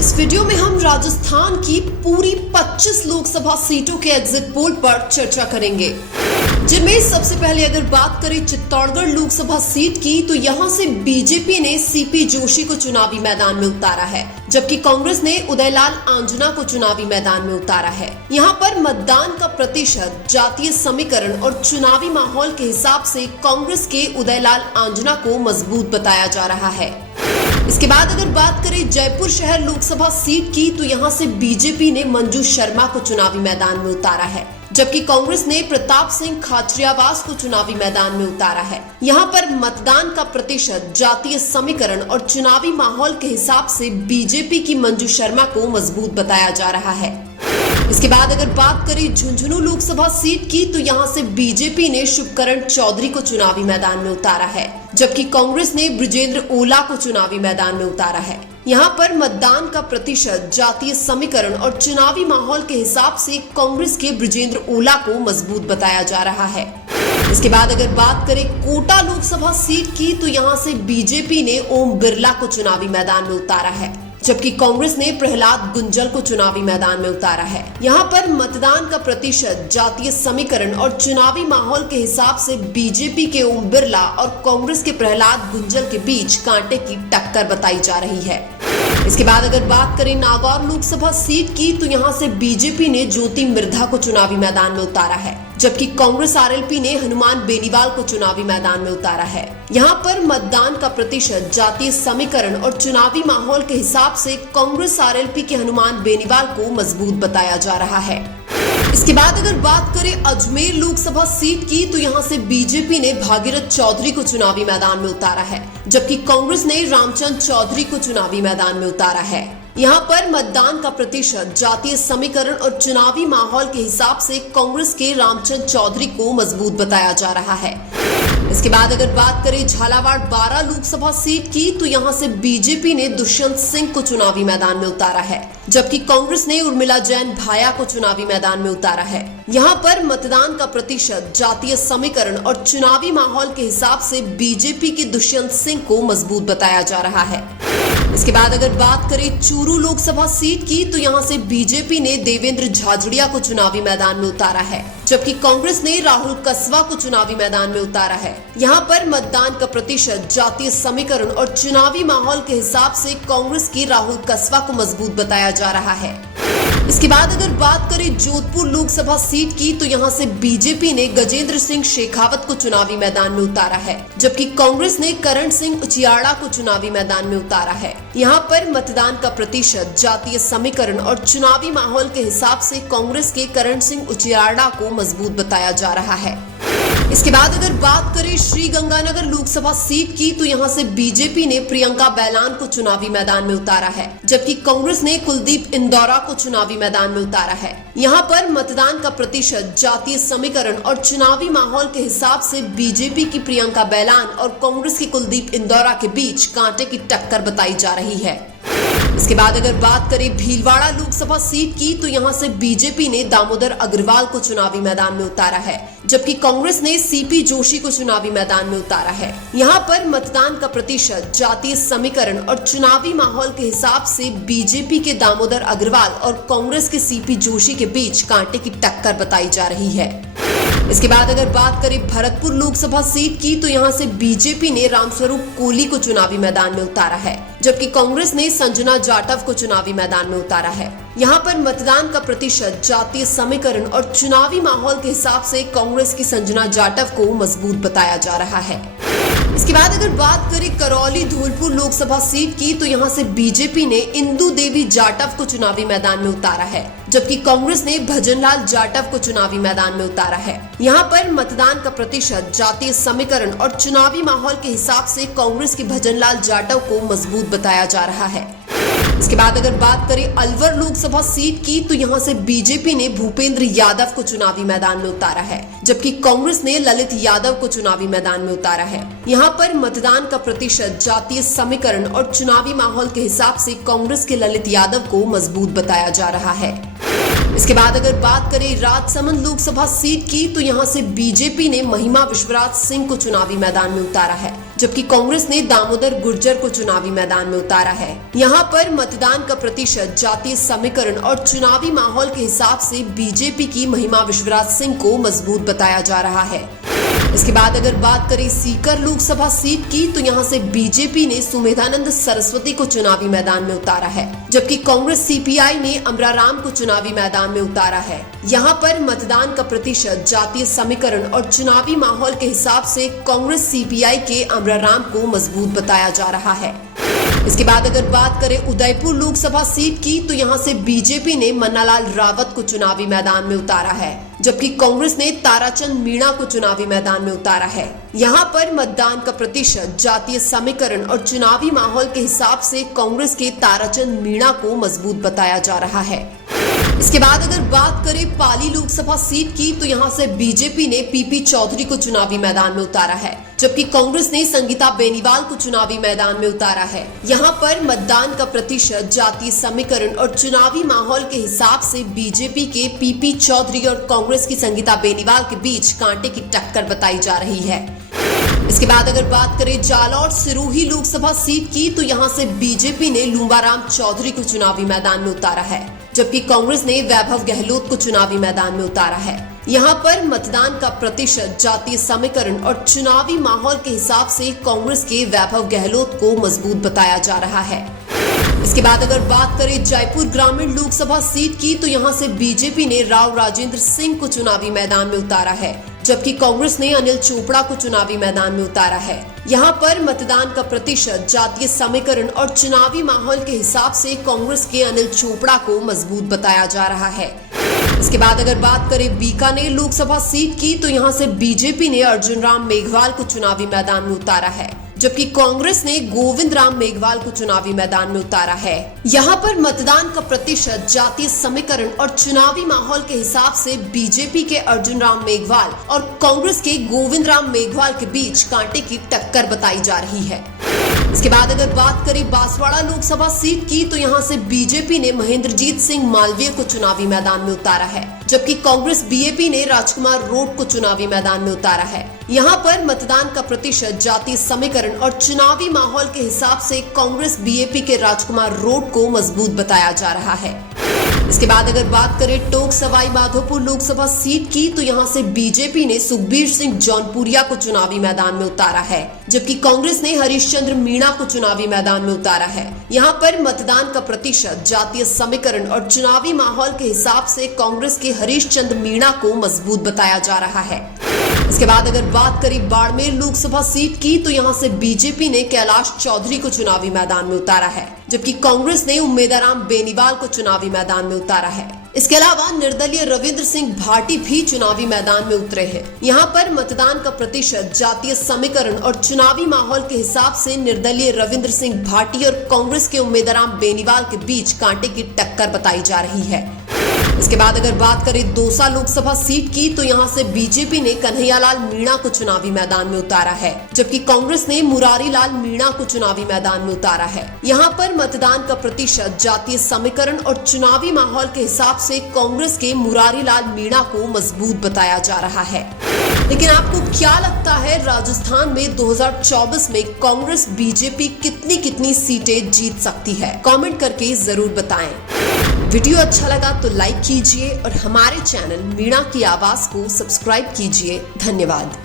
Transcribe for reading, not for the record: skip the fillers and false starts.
इस वीडियो में हम राजस्थान की पूरी 25 लोकसभा सीटों के एग्जिट पोल पर चर्चा करेंगे, जिनमें सबसे पहले अगर बात करें चित्तौड़गढ़ लोकसभा सीट की, तो यहां से बीजेपी ने सीपी जोशी को चुनावी मैदान में उतारा है, जबकि कांग्रेस ने उदयलाल आंजना को चुनावी मैदान में उतारा है। यहां पर मतदान का प्रतिशत, जातीय समीकरण और चुनावी माहौल के हिसाब से कांग्रेस के उदयलाल आंजना को मजबूत बताया जा रहा है। इसके बाद अगर बात करें जयपुर शहर लोकसभा सीट की, तो यहां से बीजेपी ने मंजू शर्मा को चुनावी मैदान में उतारा है, जबकि कांग्रेस ने प्रताप सिंह खाचरियावास को चुनावी मैदान में उतारा है। यहां पर मतदान का प्रतिशत, जातीय समीकरण और चुनावी माहौल के हिसाब से बीजेपी की मंजू शर्मा को मजबूत बताया जा रहा है। इसके बाद अगर बात करें झुंझुनू लोकसभा सीट की, तो यहां से बीजेपी ने शुभकरण चौधरी को चुनावी मैदान में उतारा है, जबकि कांग्रेस ने बृजेंद्र ओला को चुनावी मैदान में उतारा है। यहां पर मतदान का प्रतिशत, जातीय समीकरण और चुनावी माहौल के हिसाब से कांग्रेस के बृजेंद्र ओला को मजबूत बताया जा रहा है। इसके बाद अगर बात करें कोटा लोकसभा सीट की, तो यहां से बीजेपी ने ओम बिरला को चुनावी मैदान में उतारा है, जबकि कांग्रेस ने प्रहलाद गुंजल को चुनावी मैदान में उतारा है। यहां पर मतदान का प्रतिशत, जातीय समीकरण और चुनावी माहौल के हिसाब से बीजेपी के ओम बिरला और कांग्रेस के प्रहलाद गुंजल के बीच कांटे की टक्कर बताई जा रही है। इसके बाद अगर बात करें नागौर लोकसभा सीट की, तो यहां से बीजेपी ने ज्योति मिर्धा को चुनावी मैदान में उतारा है, जबकि कांग्रेस आरएलपी ने हनुमान बेनीवाल को चुनावी मैदान में उतारा है। यहां पर मतदान का प्रतिशत, जातीय समीकरण और चुनावी माहौल के हिसाब से कांग्रेस आरएलपी के हनुमान बेनीवाल को मजबूत बताया जा रहा है। इसके बाद अगर बात करें अजमेर लोकसभा सीट की, तो यहां से बीजेपी ने भागीरथ चौधरी को चुनावी मैदान में उतारा है, जबकि कांग्रेस ने रामचंद्र चौधरी को चुनावी मैदान में उतारा है। यहाँ पर मतदान का प्रतिशत, जातीय समीकरण और चुनावी माहौल के हिसाब से कांग्रेस के रामचंद्र चौधरी को मजबूत बताया जा रहा है। इसके बाद अगर बात करें झालावाड़ 12 लोकसभा सीट की, तो यहाँ से बीजेपी ने दुष्यंत सिंह को चुनावी मैदान में उतारा है, जबकि कांग्रेस ने उर्मिला जैन भाया को चुनावी मैदान में उतारा है। यहाँ पर मतदान का प्रतिशत, जातीय समीकरण और चुनावी माहौल के हिसाब से बीजेपी के दुष्यंत सिंह को मजबूत बताया जा रहा है। इसके बाद अगर बात करें चूरू लोकसभा सीट की, तो यहाँ से बीजेपी ने देवेंद्र झाझड़िया को चुनावी मैदान में उतारा है, जबकि कांग्रेस ने राहुल कसवा को चुनावी मैदान में उतारा है। यहाँ पर मतदान का प्रतिशत, जातीय समीकरण और चुनावी माहौल के हिसाब से कांग्रेस की राहुल कसवा को मजबूत बताया जा रहा है। इसके बाद अगर बात करें जोधपुर लोकसभा सीट की, तो यहाँ से बीजेपी ने गजेंद्र सिंह शेखावत को चुनावी मैदान में उतारा है, जबकि कांग्रेस ने करण सिंह उचियाड़ा को चुनावी मैदान में उतारा है। यहाँ पर मतदान का प्रतिशत, जातीय समीकरण और चुनावी माहौल के हिसाब से कांग्रेस के करण सिंह उचियाड़ा को मजबूत बताया जा रहा है। इसके बाद अगर बात करें श्रीगंगानगर लोकसभा सीट की, तो यहाँ से बीजेपी ने प्रियंका बैलान को चुनावी मैदान में उतारा है, जबकि कांग्रेस ने कुलदीप इंदौरा को चुनावी मैदान में उतारा है। यहाँ पर मतदान का प्रतिशत, जातीय समीकरण और चुनावी माहौल के हिसाब से बीजेपी की प्रियंका बैलान और कांग्रेस के कुलदीप इंदौरा के बीच कांटे की टक्कर बताई जा रही है। इसके बाद अगर बात करें भीलवाड़ा लोकसभा सीट की, तो यहाँ से बीजेपी ने दामोदर अग्रवाल को चुनावी मैदान में उतारा है, जबकि कांग्रेस ने सीपी जोशी को चुनावी मैदान में उतारा है। यहाँ पर मतदान का प्रतिशत, जातीय समीकरण और चुनावी माहौल के हिसाब से बीजेपी के दामोदर अग्रवाल और कांग्रेस के सीपी जोशी के बीच कांटे की टक्कर बताई जा रही है। इसके बाद अगर बात करें भरतपुर लोकसभा सीट की, तो यहाँ से बीजेपी ने रामस्वरूप कोहली को चुनावी मैदान में उतारा है, जबकि कांग्रेस ने संजना जाटव को चुनावी मैदान में उतारा है। यहाँ पर मतदान का प्रतिशत, जातीय समीकरण और चुनावी माहौल के हिसाब से कांग्रेस की संजना जाटव को मजबूत बताया जा रहा है। इसके बाद अगर बात करें करौली धौलपुर लोकसभा सीट की, तो यहाँ से बीजेपी ने इंदु देवी जाटव को चुनावी मैदान में उतारा है, जबकि कांग्रेस ने भजनलाल जाटव को चुनावी मैदान में उतारा है। यहाँ पर मतदान का प्रतिशत, जातीय समीकरण और चुनावी माहौल के हिसाब से कांग्रेस के भजनलाल जाटव को मजबूत बताया जा रहा है। इसके बाद अगर बात करें अलवर लोकसभा सीट की, तो यहाँ से बीजेपी ने भूपेंद्र यादव को चुनावी मैदान में उतारा है, जबकि कांग्रेस ने ललित यादव को चुनावी मैदान में उतारा है। यहाँ पर मतदान का प्रतिशत, जातीय समीकरण और चुनावी माहौल के हिसाब से कांग्रेस के ललित यादव को मजबूत बताया जा रहा है। इसके बाद अगर बात करें राजसमंद लोकसभा सीट की, तो यहाँ से बीजेपी ने महिमा विश्वराज सिंह को चुनावी मैदान में उतारा है, जबकि कांग्रेस ने दामोदर गुर्जर को चुनावी मैदान में उतारा है। यहाँ पर मतदान का प्रतिशत, जातीय समीकरण और चुनावी माहौल के हिसाब से बीजेपी की महिमा विश्वराज सिंह को मजबूत बताया जा रहा है। इसके बाद अगर बात करें सीकर लोकसभा सीट की, तो यहाँ से बीजेपी ने सुमेधानंद सरस्वती को चुनावी मैदान में उतारा है, जबकि कांग्रेस सीपीआई ने अमराराम को चुनावी मैदान में उतारा है। यहाँ पर मतदान का प्रतिशत, जातीय समीकरण और चुनावी माहौल के हिसाब से कांग्रेस सीपीआई के अमराराम को मजबूत बताया जा रहा है। इसके बाद अगर बात करें उदयपुर लोकसभा सीट की, तो यहाँ से बीजेपी ने मन्नालाल रावत को चुनावी मैदान में उतारा है, जबकि कांग्रेस ने ताराचंद मीणा को चुनावी मैदान में उतारा है। यहाँ पर मतदान का प्रतिशत, जातीय समीकरण और चुनावी माहौल के हिसाब से कांग्रेस के ताराचंद मीणा को मजबूत बताया जा रहा है। इसके बाद अगर बात करें पाली लोकसभा सीट की, तो यहाँ से बीजेपी ने पीपी चौधरी को चुनावी मैदान में उतारा है, जबकि कांग्रेस ने संगीता बेनीवाल को चुनावी मैदान में उतारा है। यहाँ पर मतदान का प्रतिशत, जातीय समीकरण और चुनावी माहौल के हिसाब से बीजेपी के पीपी चौधरी और कांग्रेस की संगीता बेनीवाल के बीच कांटे की टक्कर बताई जा रही है। इसके बाद अगर बात करें जालौर सिरोही लोकसभा सीट की, तो यहाँ से बीजेपी ने लूंबाराम चौधरी को चुनावी मैदान में उतारा है, जबकि कांग्रेस ने वैभव गहलोत को चुनावी मैदान में उतारा है। यहाँ पर मतदान का प्रतिशत, जातीय समीकरण और चुनावी माहौल के हिसाब से कांग्रेस के वैभव गहलोत को मजबूत बताया जा रहा है। इसके बाद अगर बात करें जयपुर ग्रामीण लोकसभा सीट की, तो यहाँ से बीजेपी ने राव राजेंद्र सिंह को चुनावी मैदान में उतारा है, जबकि कांग्रेस ने अनिल चोपड़ा को चुनावी मैदान में उतारा है। यहाँ पर मतदान का प्रतिशत, जातीय समीकरण और चुनावी माहौल के हिसाब से कांग्रेस के अनिल चोपड़ा को मजबूत बताया जा रहा है। इसके बाद अगर बात करें बीकानेर लोकसभा सीट की, तो यहाँ से बीजेपी ने अर्जुन राम मेघवाल को चुनावी मैदान में उतारा है, जबकि कांग्रेस ने गोविंद राम मेघवाल को चुनावी मैदान में उतारा है। यहाँ पर मतदान का प्रतिशत, जातीय समीकरण और चुनावी माहौल के हिसाब से बीजेपी के अर्जुन राम मेघवाल और कांग्रेस के गोविंद राम मेघवाल के बीच कांटे की टक्कर बताई जा रही है। इसके बाद अगर बात करें बांसवाड़ा लोकसभा सीट की, तो यहाँ से बीजेपी ने महेंद्रजीत सिंह मालवीय को चुनावी मैदान में उतारा है, जबकि कांग्रेस बीएपी ने राजकुमार रोड को चुनावी मैदान में उतारा है। यहाँ पर मतदान का प्रतिशत, जातीय समीकरण और चुनावी माहौल के हिसाब से कांग्रेस बीएपी के राजकुमार रोड को मजबूत बताया जा रहा है। इसके बाद अगर बात करें टोंक सवाई माधोपुर लोकसभा सीट की, तो यहाँ से बीजेपी ने सुखबीर सिंह जौनपुरिया को चुनावी मैदान में उतारा है, जबकि कांग्रेस ने हरीशचंद्र मीणा को चुनावी मैदान में उतारा है। यहाँ पर मतदान का प्रतिशत, जातीय समीकरण और चुनावी माहौल के हिसाब से कांग्रेस के हरीशचंद्र मीणा को मजबूत बताया जा रहा है। इसके बाद अगर बात करें बाड़मेर लोकसभा सीट की, तो यहाँ से बीजेपी ने कैलाश चौधरी को चुनावी मैदान में उतारा है, जबकि कांग्रेस ने उम्मेदाराम बेनीवाल को चुनावी मैदान में उतारा है। इसके अलावा निर्दलीय रविंद्र सिंह भाटी भी चुनावी मैदान में उतरे हैं। यहाँ पर मतदान का प्रतिशत, जातीय समीकरण और चुनावी माहौल के हिसाब से निर्दलीय रविंद्र सिंह भाटी और कांग्रेस के उम्मीदवार बेनीवाल के बीच कांटे की टक्कर बताई जा रही है। इसके बाद अगर बात करें दौसा लोकसभा सीट की, तो यहाँ से बीजेपी ने कन्हैयालाल मीणा को चुनावी मैदान में उतारा है, जबकि कांग्रेस ने मुरारी लाल मीणा को चुनावी मैदान में उतारा है। यहाँ पर मतदान का प्रतिशत, जातीय समीकरण और चुनावी माहौल के हिसाब से कांग्रेस के मुरारी लाल मीणा को मजबूत बताया जा रहा है। लेकिन आपको क्या लगता है, राजस्थान में 2024 में कांग्रेस बीजेपी कितनी सीटें जीत सकती है? कमेंट करके जरूर बताएं। वीडियो अच्छा लगा तो लाइक कीजिए और हमारे चैनल मीणा की आवाज को सब्सक्राइब कीजिए। धन्यवाद।